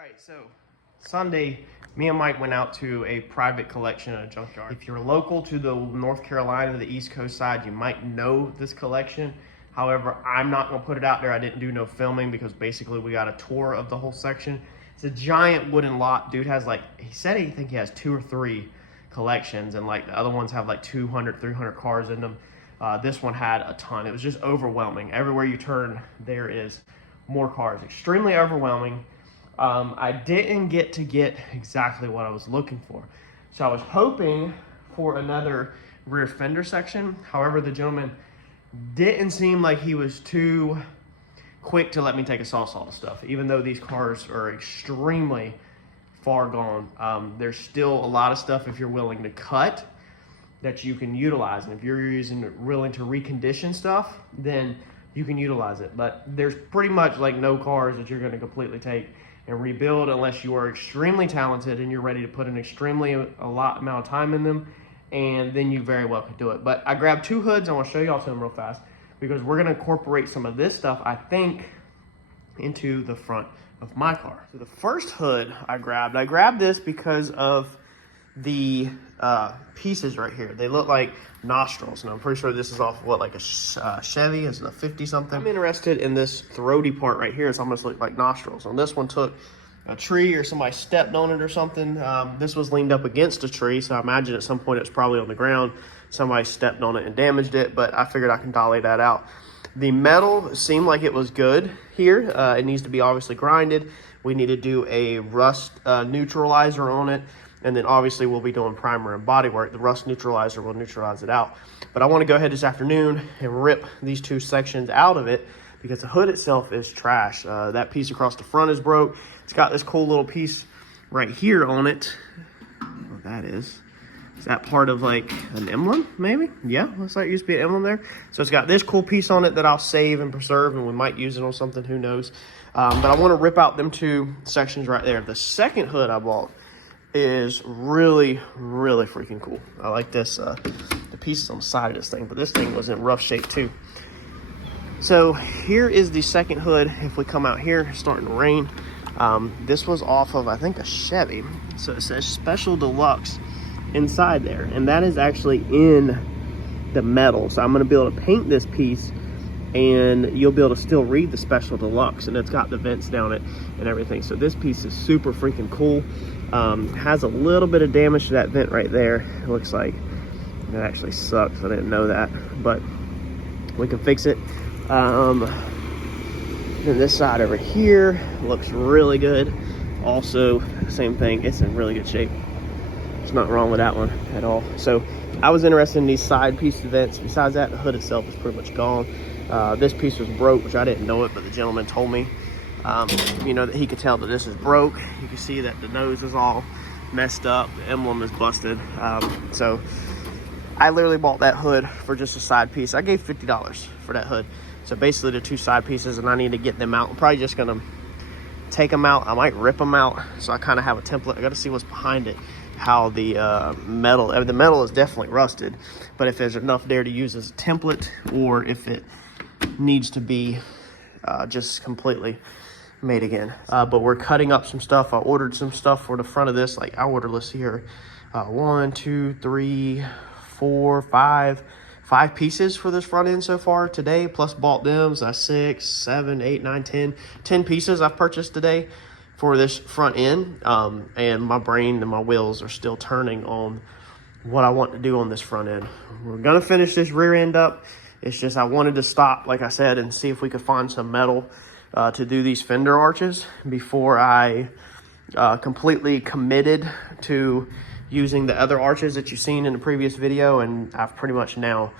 right, so Sunday, me and Mike went out to a private collection at a junkyard. If you're local to the North Carolina, the East Coast side, you might know this collection. However, I'm not gonna put it out there. I didn't do no filming because basically we got a tour of the whole section. It's a giant wooden lot. Dude has like, he said he think he has 2 or 3 collections, and like the other ones have like 200, 300 cars in them. This one had a ton. It was just overwhelming. Everywhere you turn, there is more cars. Extremely overwhelming. I didn't get exactly what I was looking for. So I was hoping for another rear fender section. However, the gentleman didn't seem like he was too quick to let me take a saw to stuff. Even though these cars are extremely far gone, there's still a lot of stuff if you're willing to cut that you can utilize. And if you're willing to recondition stuff, then you can utilize it. But there's pretty much like no cars that you're gonna completely take and rebuild unless you are extremely talented and you're ready to put an a lot amount of time in them, and then you very well could do it. But I grabbed 2 hoods. I want to show y'all some real fast because we're going to incorporate some of this stuff, I think, into the front of my car. So the first hood I grabbed this because of the pieces right here. They look like nostrils, and I'm pretty sure this is off what, like a Chevy. Is a 50 something. I'm interested in this throaty part right here. It's almost like nostrils. And this one took a tree or somebody stepped on it or something. This was leaned up against a tree, so I imagine at some point it was probably on the ground. Somebody stepped on it and damaged it, but I figured I can dolly that out. The metal seemed like it was good here. It needs to be obviously grinded. We need to do a rust neutralizer on it. And then obviously we'll be doing primer and body work. The rust neutralizer will neutralize it out. But I want to go ahead this afternoon and rip these 2 sections out of it because the hood itself is trash. That piece across the front is broke. It's got this cool little piece right here on it. What that is that part of like an emblem maybe? Yeah, looks like it used to be an emblem there. So it's got this cool piece on it that I'll save and preserve, and we might use it on something, who knows. But I want to rip out them 2 sections right there. The second hood I bought is really freaking cool. I like this, the pieces on the side of this thing, but this thing was in rough shape too. So here is the second hood. If we come out here, it's starting to rain. This was off of, I think, a Chevy. So it says Special Deluxe inside there, and that is actually in the metal. So I'm going to be able to paint this piece, and you'll be able to still read the Special Deluxe, and it's got the vents down it and everything. So this piece is super freaking cool. Has a little bit of damage to that vent right there. It looks like it actually sucks. I didn't know that, but we can fix it. And this side over here looks really good. Also, same thing, it's in really good shape. There's nothing wrong with that one at all. So I was interested in these side piece vents. Besides that, the hood itself is pretty much gone. This piece was broke, which I didn't know it, but the gentleman told me, you know, that he could tell that this is broke. You can see that the nose is all messed up. The emblem is busted. So I literally bought that hood for just a side piece. I gave $50 for that hood. So basically the 2 side pieces, and I need to get them out. I'm probably just gonna take them out. I might rip them out, so I kind of have a template. I got to see what's behind it, how the the metal is definitely rusted, but if there's enough there to use as a template, or if it needs to be just completely made again. But we're cutting up some stuff. I ordered some stuff for the front of this. Like I ordered, let's see here, 1, 2, 3, 4, 5 pieces for this front end so far today, plus bought them. So 6, 7, 8, 9, 10 pieces I've purchased today for this front end. And my brain and my wheels are still turning on what I want to do on this front end. We're gonna finish this rear end up. It's just I wanted to stop, like I said, and see if we could find some metal to do these fender arches before I completely committed to using the other arches that you've seen in the previous video, and I've pretty much now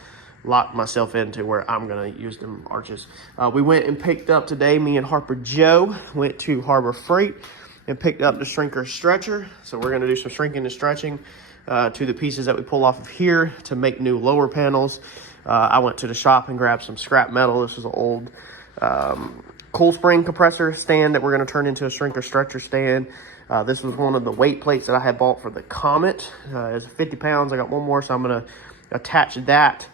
locked myself into where I'm gonna use them arches. We went and picked up today, me and Harper Joe went to Harbor Freight and picked up the shrinker stretcher. So we're gonna do some shrinking and stretching to the pieces that we pull off of here to make new lower panels. I went to the shop and grabbed some scrap metal. This is an old cool spring compressor stand that we're going to turn into a shrinker stretcher stand. This was one of the weight plates that I had bought for the Comet. It's 50 pounds. I got one more, so I'm going to attach that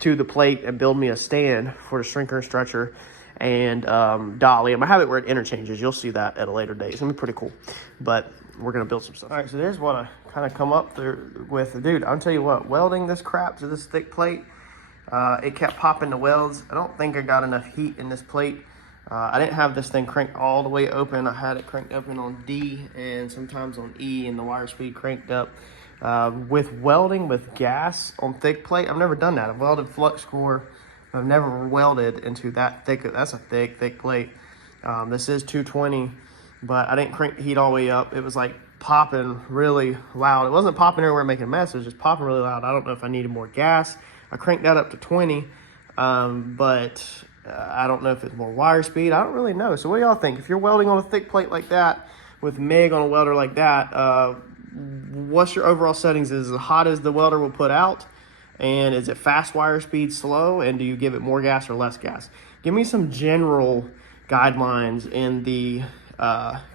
to the plate and build me a stand for the shrinker and stretcher. and dolly. I'm gonna have it where it interchanges. You'll see that at a later date. It's gonna be pretty cool, but we're gonna build some stuff. All right, so there's what I kind of come up through with. Dude, I'll tell you what, welding this crap to this thick plate, it kept popping the welds. I don't think I got enough heat in this plate. I didn't have this thing cranked all the way open. I had it cranked open on D and sometimes on E, and the wire speed cranked up. With welding with gas on thick plate, I've never done that. I've welded flux core. I've never welded into that thick. That's a thick plate. This is 220, but I didn't crank the heat all the way up. It was like popping really loud. It wasn't popping everywhere making a mess. It was just popping really loud. I don't know if I needed more gas. I cranked that up to 20, but I don't know if it's more wire speed. I don't really know. So what do y'all think? If you're welding on a thick plate like that with MIG on a welder like that, what's your overall settings? Is it as hot as the welder will put out? And is it fast wire speed, slow? And do you give it more gas or less gas? Give me some general guidelines in the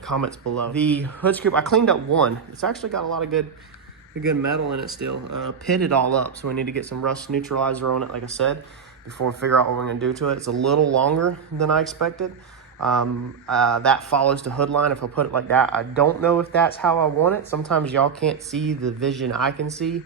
comments below. The hood scoop, I cleaned up one. It's actually got a lot of good metal in it still. Pitted all up, so we need to get some rust neutralizer on it, like I said, before we figure out what we're gonna do to it. It's a little longer than I expected. That follows the hood line if I put it like that. I don't know if that's how I want it. Sometimes y'all can't see the vision I can see,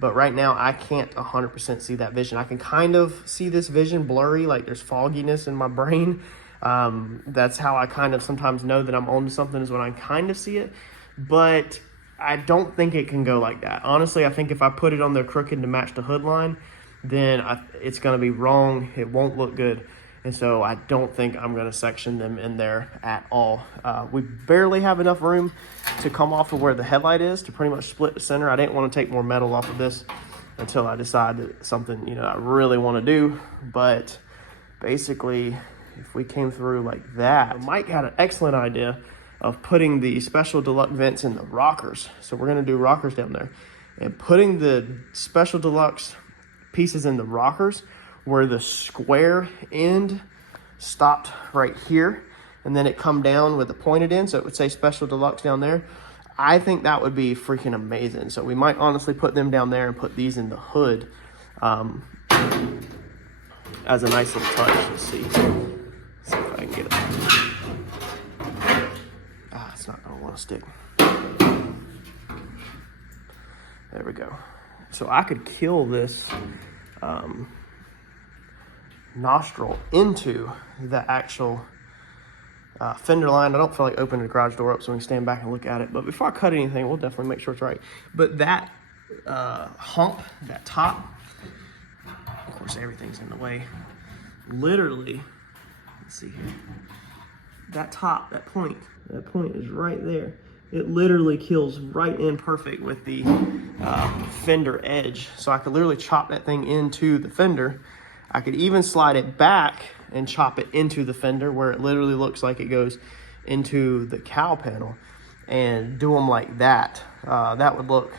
but right now I can't 100% see that vision. I can kind of see this vision blurry, like there's fogginess in my brain. That's how I kind of sometimes know that I'm on to something, is when I kind of see it, but I don't think it can go like that. Honestly, I think if I put it on there crooked to match the hood line, then it's going to be wrong. It won't look good. And so I don't think I'm going to section them in there at all. We barely have enough room to come off of where the headlight is to pretty much split the center. I didn't want to take more metal off of this until I decide that something, I really want to do. But basically, if we came through like that, Mike had an excellent idea of putting the special deluxe vents in the rockers. So we're going to do rockers down there. And putting the special deluxe pieces in the rockers where the square end stopped right here, and then it come down with a pointed end, so it would say special deluxe down there. I think that would be freaking amazing. So we might honestly put them down there and put these in the hood as a nice little touch. Let's see if I can get it. It's not gonna want to stick. There we go. So I could kill this nostril into the actual fender line. I don't feel like opening the garage door up so we can stand back and look at it. But before I cut anything, we'll definitely make sure it's right. But that hump, that top, of course everything's in the way. Literally, let's see here. That top, that point is right there. It literally kills right in perfect with the fender edge. So I could literally chop that thing into the fender. I could even slide it back and chop it into the fender where it literally looks like it goes into the cowl panel, and do them like that. That would look,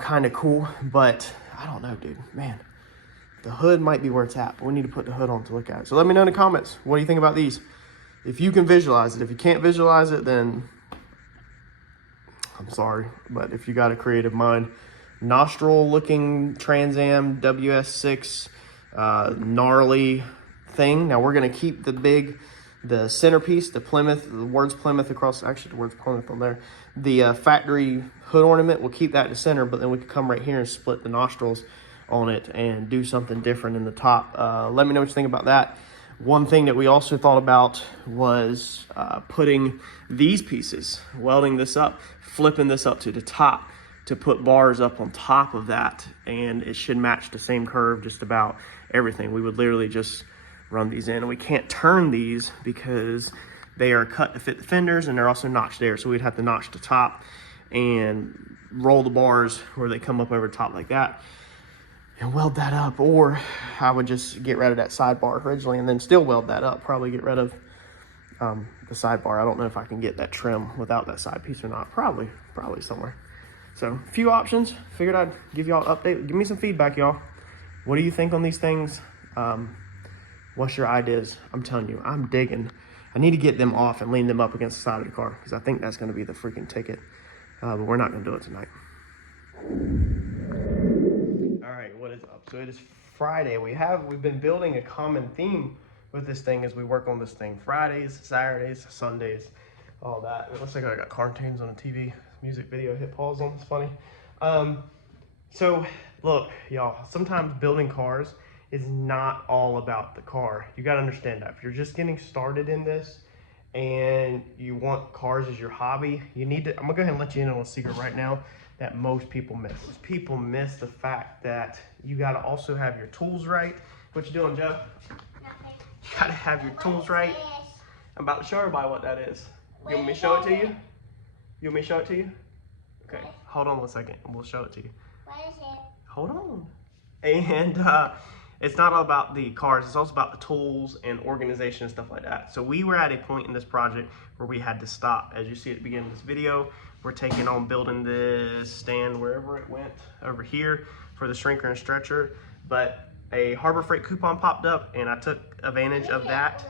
kind of cool, but I don't know, dude. Man, the hood might be where it's at, but we need to put the hood on to look at it. So let me know in the comments, what do you think about these? If you can visualize it. If you can't visualize it, then I'm sorry, but if you got a creative mind, nostril looking Trans Am WS6 gnarly thing. Now we're gonna keep the centerpiece, the Plymouth, the words Plymouth across, actually the words Plymouth on there. The factory hood ornament, we'll keep that in the center, but then we can come right here and split the nostrils on it and do something different in the top. Let me know what you think about that. One thing that we also thought about was putting these pieces, welding this up, flipping this up to the top to put bars up on top of that, and it should match the same curve, just about everything. We would literally just run these in, and we can't turn these because they are cut to fit the fenders, and they're also notched there. So we'd have to notch the top and roll the bars where they come up over the top like that and weld that up. Or I would just get rid of that sidebar originally and then still weld that up, probably get rid of the sidebar. I don't know if I can get that trim without that side piece or not. Probably somewhere. So a few options. Figured I'd give y'all an update. Give me some feedback, y'all. What do you think on these things? What's your ideas? I'm telling you, I'm digging. I need to get them off and lean them up against the side of the car, because I think that's going to be the freaking ticket. But we're not going to do it tonight. All right, what is up? So it is Friday. We've been building a common theme with this thing is we work on this thing Fridays, Saturdays, Sundays, all that. It looks like I got cartoons on the TV, music video, hit pause on, it's funny. So look, y'all, sometimes building cars is not all about the car. You gotta understand that. If you're just getting started in this and you want cars as your hobby, you need to, I'm gonna go ahead and let you in on a secret right now that most people miss. People miss the fact that you gotta also have your tools right. What you doing, Joe? Nothing. You gotta have your tools right. I'm about to show everybody what that is. You want me to show it to you? You want me to show it to you? Okay, hold on 1 second and we'll show it to you. What is it? Hold on. And it's not all about the cars, it's also about the tools and organization and stuff like that. So we were at a point in this project where we had to stop. As you see at the beginning of this video, we're taking on building this stand wherever it went over here for the shrinker and stretcher. But a Harbor Freight coupon popped up and I took advantage of that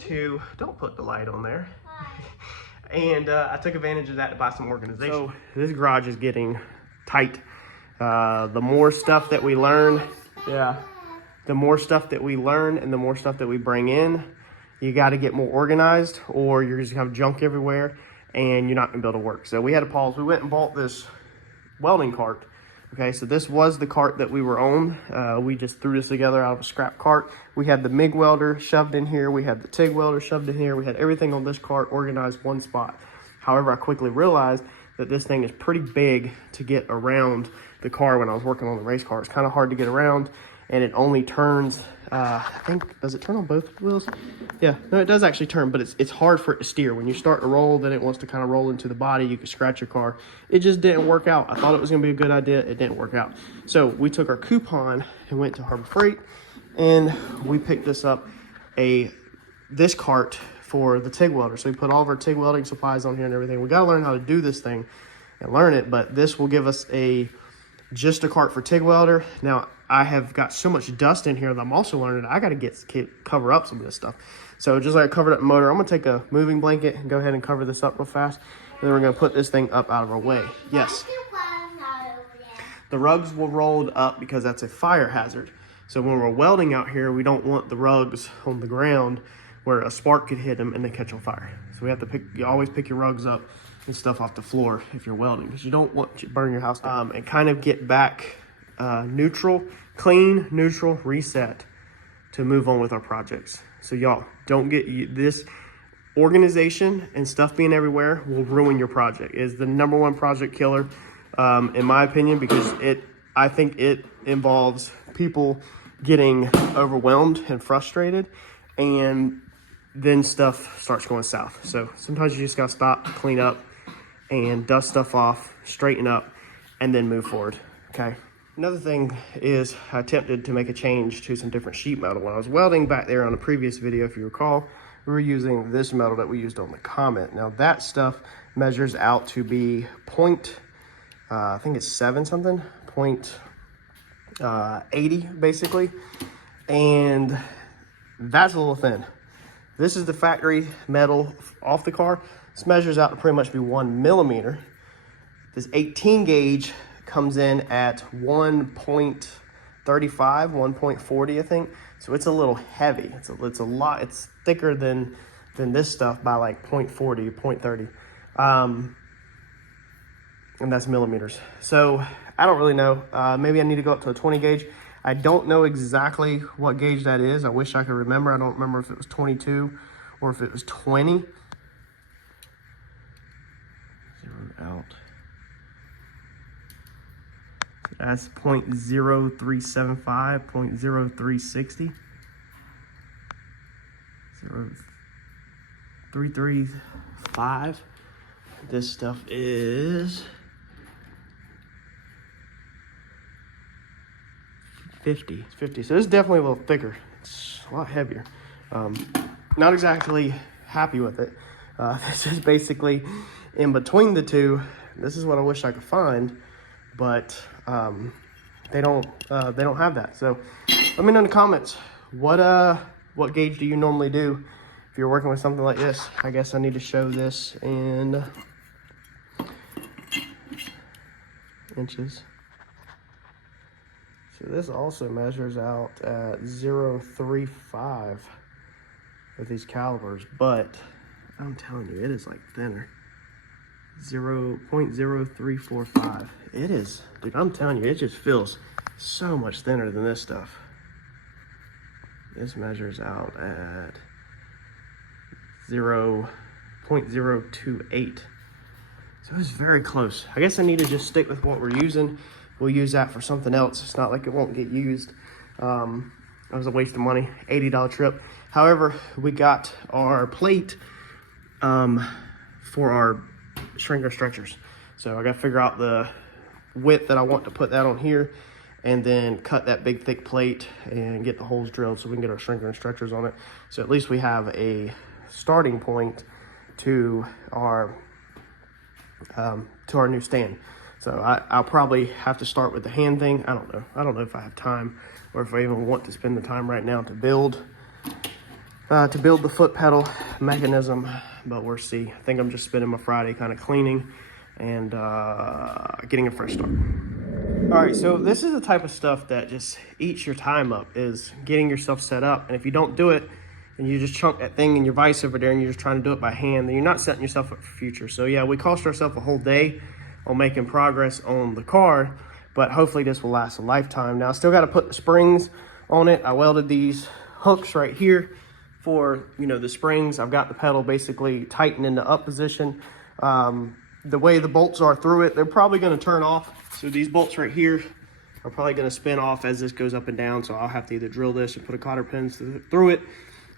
to, don't put the light on there. And I took advantage of that to buy some organization. So this garage is getting tight. The more stuff that we learn, the more stuff that we learn and the more stuff that we bring in, you got to get more organized or you're just gonna have junk everywhere and you're not gonna be able to work. So we had to pause. We went and bought this welding cart. Okay, so this was the cart that we were on. We just threw this together out of a scrap cart. We had the MIG welder shoved in here. We had the TIG welder shoved in here. We had everything on this cart organized one spot. However, I quickly realized that this thing is pretty big to get around the car when I was working on the race car. It's kind of hard to get around and it only turns, I think, does it turn on both wheels? Yeah, no, it does actually turn, but it's hard for it to steer. When you start to roll, then it wants to kind of roll into the body. You can scratch your car. It just didn't work out. I thought it was gonna be a good idea. It didn't work out. So we took our coupon and went to Harbor Freight and we picked this up, this cart for the TIG welder. So we put all of our TIG welding supplies on here and everything. We gotta learn how to do this thing and learn it, but this will give us just a cart for TIG welder. Now, I have got so much dust in here that I'm also learning I got to cover up some of this stuff. So just like I covered up the motor, I'm going to take a moving blanket and go ahead and cover this up real fast. And then we're going to put this thing up out of our way. Yes. The rugs will roll up because that's a fire hazard. So when we're welding out here, we don't want the rugs on the ground where a spark could hit them and they catch on fire. So we have to you always pick your rugs up and stuff off the floor if you're welding because you don't want to burn your house down. And kind of get back clean, neutral, reset to move on with our projects. So y'all, don't get this organization and stuff being everywhere will ruin your project. It is the #1 project killer, in my opinion, because I think it involves people getting overwhelmed and frustrated, and then stuff starts going south. So sometimes you just gotta stop, clean up, and dust stuff off, straighten up, and then move forward, okay? Another thing is I attempted to make a change to some different sheet metal. When I was welding back there on a previous video, if you recall, we were using this metal that we used on the Comet. Now that stuff measures out to be I think it's 7 something, 80 basically. And that's a little thin. This is the factory metal off the car. This measures out to pretty much be 1 millimeter. This 18 gauge comes in at 1.35, 1.40, I think. So it's a little heavy. It's a lot. It's thicker than this stuff by like 0.40, 0.30. And that's millimeters. So I don't really know. Maybe I need to go up to a 20 gauge. I don't know exactly what gauge that is. I wish I could remember. I don't remember if it was 22 or if it was 20. Zeroed out. That's 0.0375, 0.0360. 0.335. This stuff is 50. It's 50. So it's definitely a little thicker. It's a lot heavier. Not exactly happy with it. This is basically in between the two. This is what I wish I could find, but they don't have that. So let me know in the comments what gauge do you normally do if you're working with something like this. I guess I need to show this in inches. So this also measures out at 0.35. with these calipers, but I'm telling you, it is like thinner. 0.0345. It is, dude, I'm telling you, it just feels so much thinner than this stuff. This measures out at 0.028. So it's very close. I guess I need to just stick with what we're using. We'll use that for something else. It's not like it won't get used. That was a waste of money, $80 trip. However, we got our plate for our shrinker stretchers. So I got to figure out the width that I want to put that on here, and then cut that big thick plate and get the holes drilled so we can get our shrinker and stretchers on it. So at least we have a starting point to our new stand. So I'll probably have to start with the hand thing. I don't know if I have time or if I even want to spend the time right now to build the foot pedal mechanism, but we'll see. I think I'm just spending my Friday kind of cleaning and getting a fresh start. All right, so this is the type of stuff that just eats your time up, is getting yourself set up. And if you don't do it and you just chunk that thing in your vise over there and you're just trying to do it by hand, then you're not setting yourself up for future. So yeah, we cost ourselves a whole day on making progress on the car, but hopefully this will last a lifetime. Now I still got to put the springs on it. I welded these hooks right here for, you know, the springs. I've got the pedal basically tightened in the up position. The way the bolts are through it, they're probably going to turn off. So these bolts right here are probably going to spin off as this goes up and down. So I'll have to either drill this and put a cotter pins through it,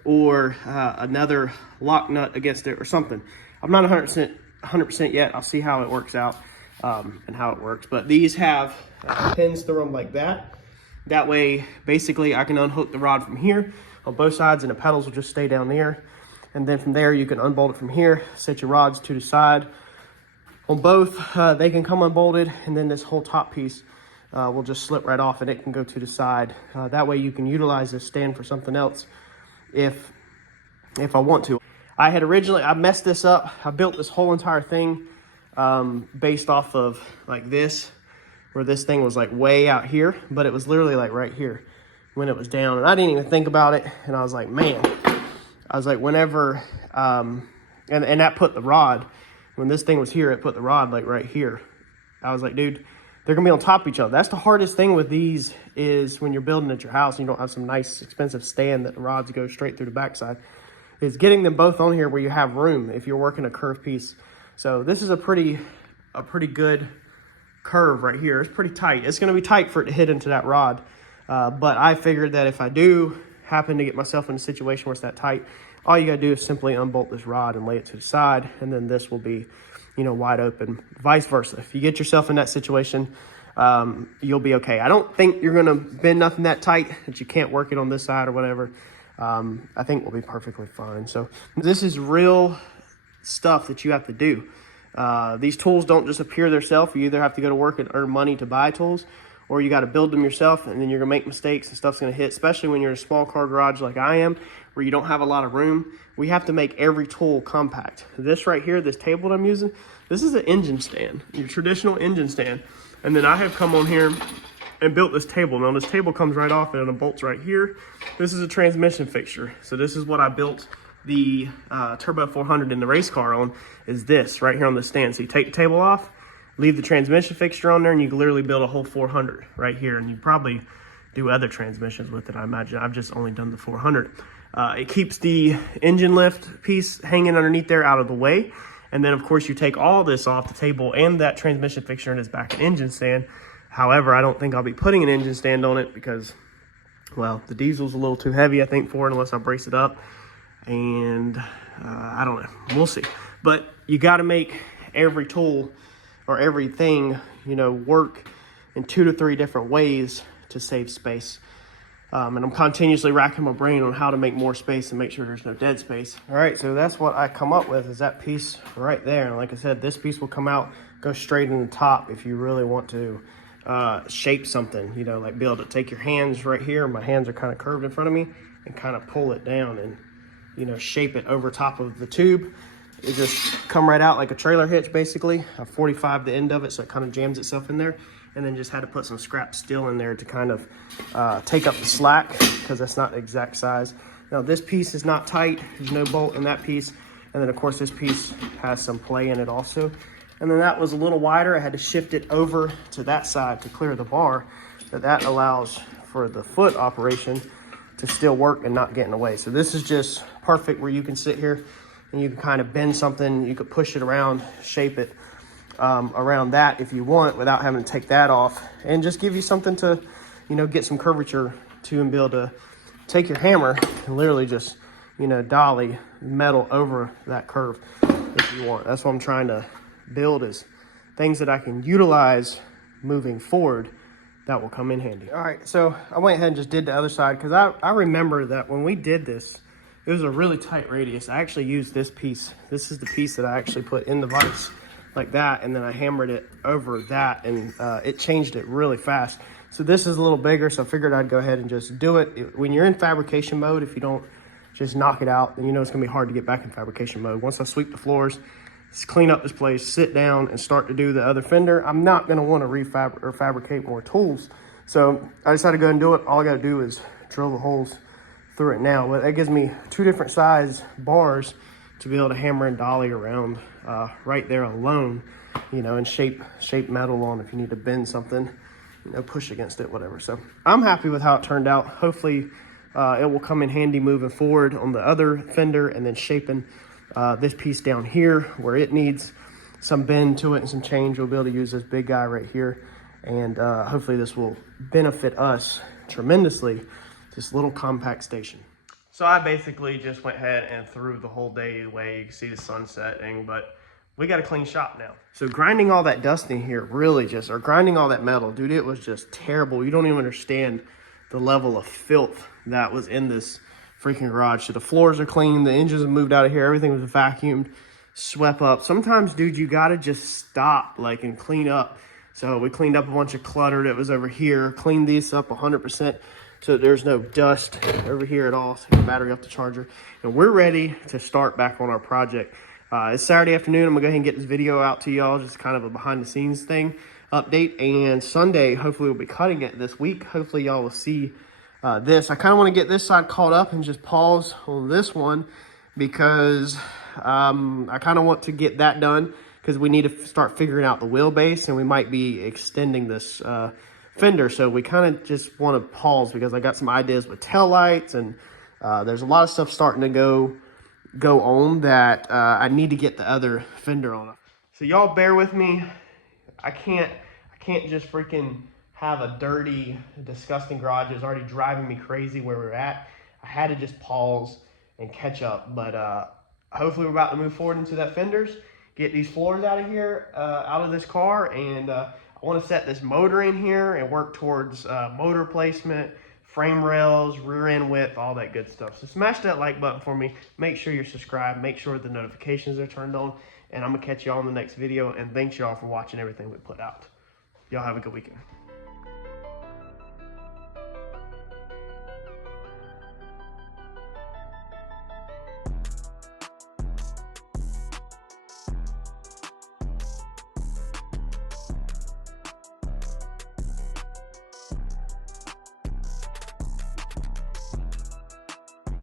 or another lock nut against it or something. I'm not 100% yet. I'll see how it works out and how it works. But these have pins through them like that. That way, basically, I can unhook the rod from here on both sides, and the pedals will just stay down there. And then from there, you can unbolt it from here, set your rods to the side. On both, they can come unbolted, and then this whole top piece will just slip right off and it can go to the side. That way you can utilize this stand for something else if I want to. I messed this up. I built this whole entire thing based off of like this, where this thing was like way out here, but it was literally like right here when it was down. And I didn't even think about it. And I was like, man, whenever, and that put the rod, when this thing was here, it put the rod like right here. I was like, dude, they're gonna be on top of each other. That's the hardest thing with these, is when you're building at your house and you don't have some nice expensive stand that the rods go straight through the backside, is getting them both on here where you have room if you're working a curved piece. So this is a pretty good curve right here. It's pretty tight. It's gonna be tight for it to hit into that rod. But I figured that if I do happen to get myself in a situation where it's that tight, all you gotta do is simply unbolt this rod and lay it to the side, and then this will be, you know, wide open. Vice versa. If you get yourself in that situation, you'll be okay. I don't think you're gonna bend nothing that tight that you can't work it on this side or whatever. I think we'll be perfectly fine. So this is real stuff that you have to do. These tools don't just appear themselves. You either have to go to work and earn money to buy tools, or you got to build them yourself, and then you're gonna make mistakes and stuff's gonna hit, especially when you're in a small car garage like I am, where you don't have a lot of room. We have to make every tool compact. This right here, this table that I'm using, this is an engine stand, your traditional engine stand. And then I have come on here and built this table. Now this table comes right off and it bolts right here. This is a transmission fixture. So this is what I built the Turbo 400 in the race car on, is this right here on the stand. So you take the table off, leave the transmission fixture on there, and you can literally build a whole 400 right here. And you probably do other transmissions with it, I imagine. I've just only done the 400. It keeps the engine lift piece hanging underneath there out of the way. And then of course you take all this off the table and that transmission fixture in its back an engine stand. However, I don't think I'll be putting an engine stand on it because, well, the diesel's a little too heavy, I think, for it, unless I brace it up. And I don't know, we'll see. But you got to make every tool or everything, you know, work in 2 to 3 different ways to save space. And I'm continuously racking my brain on how to make more space and make sure there's no dead space. All right, so that's what I come up with, is that piece right there. And like I said, this piece will come out, go straight in the top if you really want to shape something, you know, like be able to take your hands right here. My hands are kind of curved in front of me, and kind of pull it down and, you know, shape it over top of the tube. It just come right out like a trailer hitch, basically. I 45 the end of it, so it kind of jams itself in there. And then just had to put some scrap steel in there to kind of take up the slack, because that's not the exact size. Now this piece is not tight, there's no bolt in that piece. And then of course this piece has some play in it also. And then that was a little wider. I had to shift it over to that side to clear the bar. But that allows for the foot operation to still work and not get in the way. So this is just perfect where you can sit here and you can kind of bend something. You could push it around, shape it around that if you want without having to take that off, and just give you something to, you know, get some curvature to and be able to take your hammer and literally just, you know, dolly metal over that curve if you want. That's what I'm trying to build, is things that I can utilize moving forward that will come in handy. All right, so I went ahead and just did the other side because I remember that when we did this, it was a really tight radius. I actually used this piece. This is the piece that I actually put in the vise like that, and then I hammered it over that, and it changed it really fast. So this is a little bigger, so I figured I'd go ahead and just do it. When you're in fabrication mode, if you don't just knock it out, then you know it's gonna be hard to get back in fabrication mode. Once I sweep the floors, just clean up this place, sit down and start to do the other fender, I'm not gonna wanna fabricate more tools. So I decided to go and do it. All I gotta do is drill the holes through it now. But that gives me 2 different size bars to be able to hammer and dolly around right there alone, you know, and shape metal on if you need to bend something, you know, push against it, whatever. So I'm happy with how it turned out. Hopefully it will come in handy moving forward on the other fender, and then shaping this piece down here where it needs some bend to it and some change. We'll be able to use this big guy right here, and hopefully this will benefit us tremendously, this little compact station. So I basically just went ahead and threw the whole day away. You can see the sun setting, but we got a clean shop now. So grinding all that dust in here really just, or grinding all that metal, dude, it was just terrible. You don't even understand the level of filth that was in this freaking garage. So the floors are clean, the engines have moved out of here, everything was vacuumed, swept up. Sometimes, dude, you gotta just stop and clean up. So we cleaned up a bunch of clutter that was over here, cleaned these up 100% so that there's no dust over here at all. So the battery off the charger, and we're ready to start back on our project. It's Saturday afternoon. I'm gonna go ahead and get this video out to y'all, just kind of a behind the scenes thing update. And Sunday, hopefully we'll be cutting it this week. Hopefully y'all will see this. I kind of want to get this side caught up and just pause on this one, because I kind of want to get that done, because we need to start figuring out the wheelbase, and we might be extending this fender. So we kind of just want to pause because I got some ideas with tail lights, and there's a lot of stuff starting to go on that I need to get the other fender on. So y'all bear with me. I can't just freaking have a dirty, disgusting garage. It's already driving me crazy where we're at. I had to just pause and catch up, but hopefully we're about to move forward into that fenders, get these floors out of here, out of this car, and I want to set this motor in here and work towards motor placement, frame rails, rear end width, all that good stuff. So smash that like button for me. Make sure you're subscribed. Make sure the notifications are turned on, and I'm gonna catch y'all in the next video. And thanks y'all for watching everything we put out. Y'all have a good weekend.